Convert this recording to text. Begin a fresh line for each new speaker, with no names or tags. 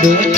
do it.